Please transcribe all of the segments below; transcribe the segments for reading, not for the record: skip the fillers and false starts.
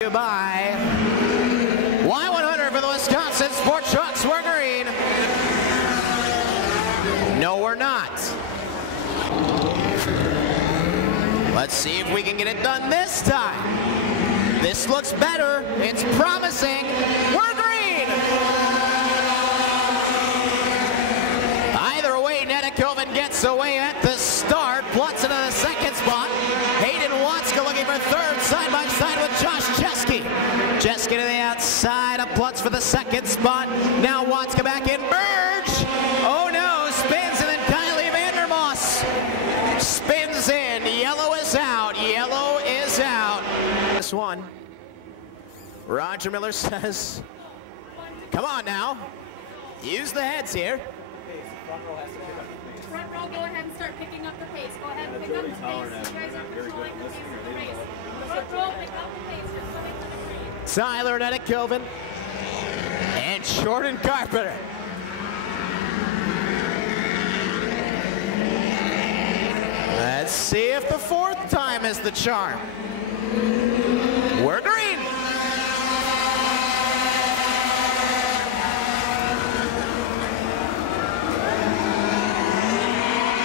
By Y100 for the Wisconsin Sport Trucks. We're green. No, we're not. Let's see if we can get it done this time. This looks better. It's promising. We're green. Either way, Nedekoven gets away at the start. Plutz into the second spot. Hayden Watzka looking for third, side by side with Josh Jeske. Jeske to the outside of Plutz for the second spot. Now Watzka back in merge. Oh no, spins, and then Kylie Vandermoss spins in. Yellow is out. Yellow is out. This one. Roger Miller says, come on now. Use the heads here. Front row, go ahead and start picking up the pace. Go ahead and pick up the pace. You guys are controlling the pace of the race. Front row, pick up the pace. You're swimming for the free. Tyler Nedekoven and Jordan Carpenter. Let's see if the fourth time is the charm. We're green.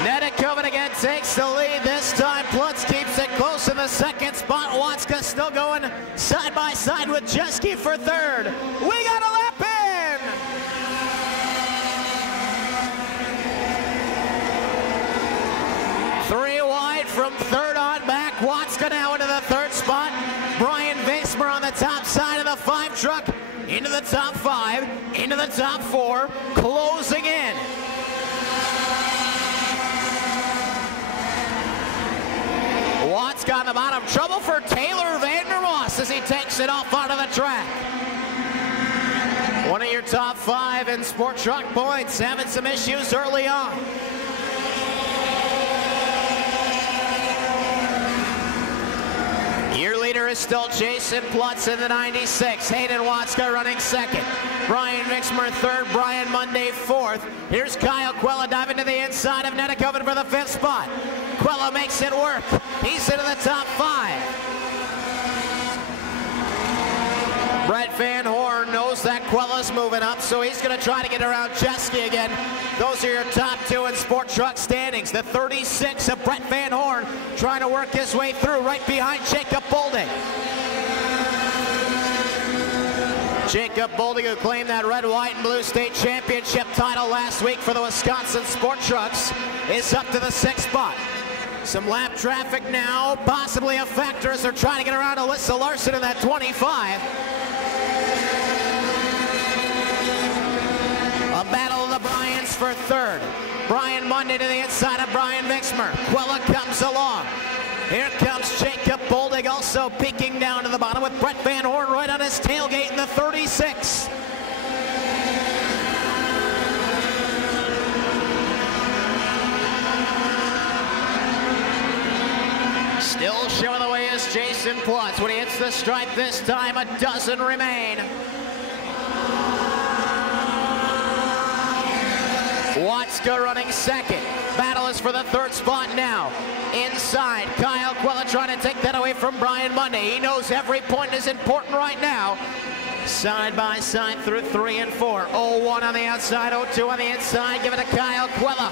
Nedekoven again takes the lead. This time Plutz keeps it close in the second spot. Watzka still going side by side with Jeske for third. We got a lap in. Three wide from third on back. Watzka now into the third spot. Brian Vismer on the top side of the 5 truck. Into the top 5, into the top 4, closing in. Watzka on the bottom. Trouble for Taylor Vandermoss as he takes it off onto the track. One of your top 5 in Sport Truck points, having some issues early on. Your leader is still Jason Plutz in the 96. Hayden Watzka running second. Brian Vismer third. Brian Monday fourth. Here's Kyle Quella diving to the inside of Nedekoven for the 5th spot. Quella makes it work. He's into the top 5. Brett Van Horn knows that Quella's moving up, so he's going to try to get around Jeske again. Those are your top 2 in Sport Truck standings. The 36 of Brett Van Horn trying to work his way through right behind Jacob Bolding. Jacob Bolding, who claimed that red, white, and blue state championship title last week for the Wisconsin Sport Trucks, is up to the 6th spot. Some lap traffic now, possibly a factor as they're trying to get around Alyssa Larson in that 25. A battle of the Bryans for third. Brian Monday to the inside of Brian Vismer. Quella comes along. Here comes Jacob Bolding, also peeking down to the bottom with Brett Van Horn right on his tailgate in the 36. Still showing the way is Jason Plutz. When he hits the stripe this time, a dozen remain. Watzka running second. Battle is for the 3rd spot now. Inside, Kyle Quella trying to take that away from Brian Monday. He knows every point is important right now. Side by side through 3 and 4. 0-1 on the outside, 0-2 on the inside. Give it to Kyle Quella.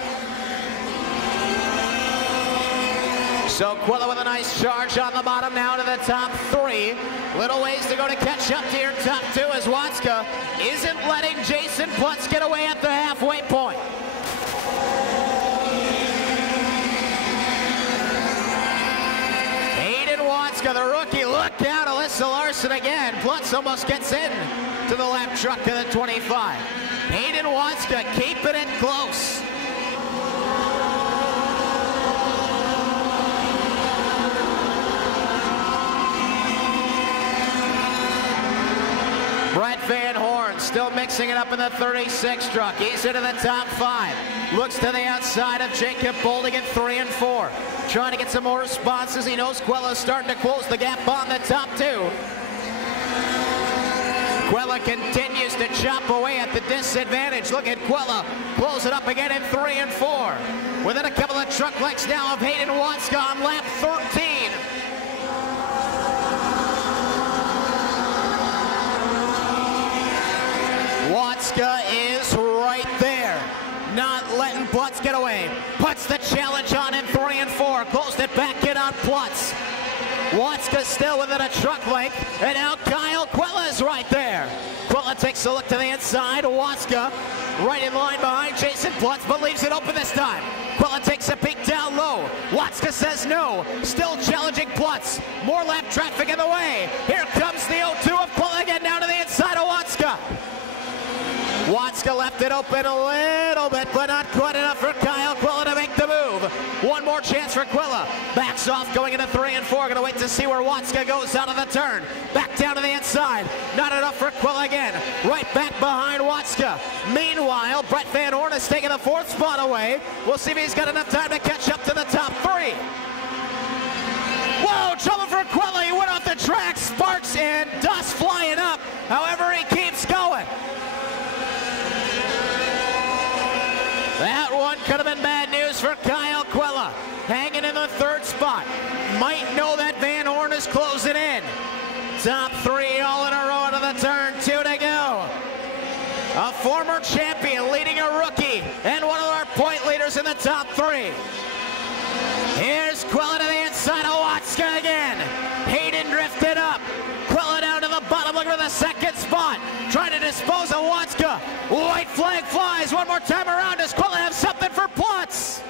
So Quella with a nice charge on the bottom now to the top 3. Little ways to go to catch up to your top 2 as Watzka isn't letting Jason Plutz get away at the halfway point. Hayden Watzka, the rookie, look out, Alyssa Larson again. Plutz almost gets in to the lap truck to the 25. Hayden Watzka keeping it close. Brett Van Horn still mixing it up in the 36 truck. He's into the top 5. Looks to the outside of Jacob Bolding at 3 and 4. Trying to get some more responses. He knows Quella's starting to close the gap on the top 2. Quella continues to chop away at the disadvantage. Look at Quella close it up again in 3 and 4. Within a couple of truck lengths now of Hayden Watzka on lap 13. Watzka is right there, not letting Plutz get away. Puts the challenge on in 3 and 4. Closed it back in on Plutz. Watzka still within a truck length, and now Kyle Quilla's right there. Quilla takes a look to the inside. Watzka right in line behind Jason Plutz, but leaves it open this time. Quilla takes a peek down low. Watzka says no. Still challenging Plutz. More lap traffic in the way. Here comes the 0-2 of Quilla again down to the inside of Watzka. Watzka left it open a little bit, but not quite enough for Kyle Quilla to make the move. One more chance for Quilla. Backs off going into 3 and 4. Gonna wait to see where Watzka goes out of the turn. Back down to the inside. Not enough for Quilla again. Right back behind Watzka. Meanwhile, Brett Van Horn is taking the 4th spot away. We'll see if he's got enough time to catch up to the top 3. Whoa, trouble for Quilla. He went off the track. Sparks and dust flying up. However, he keeps going. That one could have been bad news for Kyle Quilla. Hanging in the 3rd spot. Might know that Van Horn is closing in. Top 3 all in a row out of the turn. 2 to go. A former champion leading a rookie and one of our point leaders in the top 3. Here's Quilla to the inside of Watzka again. Hayden drifted up. Quilla down to the bottom, looking for the 2nd spot. Trying to dispose of Watzka. White flag flies one more time around. Does Quilla have something for Plutz?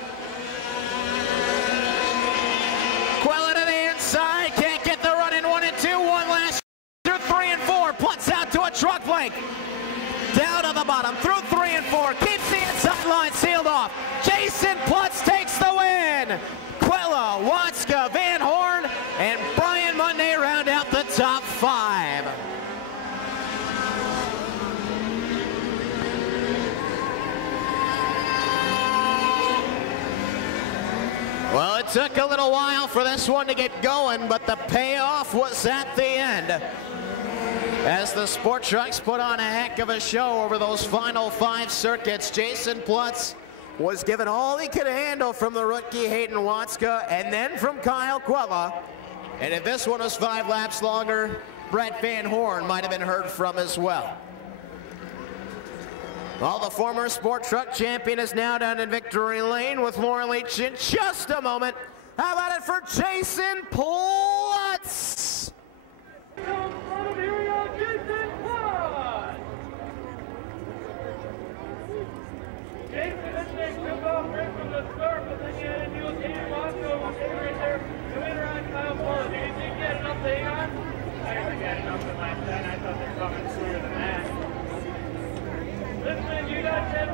Quilla to the inside. Can't get the run in 1 and 2. One last through 3 and 4. Plutz out to a truck length. Down to the bottom through 3 and 4. Keeps the inside line sealed off. Jason Plutz takes the win. Quilla, Watzka, Van Horn, and Brian Monday round out the top 5. Well, it took a little while for this one to get going, but the payoff was at the end. As the Sport Trucks put on a heck of a show over those final 5 circuits, Jason Plutz was given all he could handle from the rookie Hayden Watzka and then from Kyle Quilla. And if this one was 5 laps longer, Brett Van Horn might have been heard from as well. Well, the former Sport Truck champion is now down in victory lane with Laura Leach in just a moment. How about it for Jason Plutz? Jason took off right from the start, but then you had to deal with Hayden Watzka was right there. The winner on Kyle Quilla. Do you think you had enough to hang on? I didn't think I had enough in lap 10. I thought they were coming sooner than that. Listen, you guys had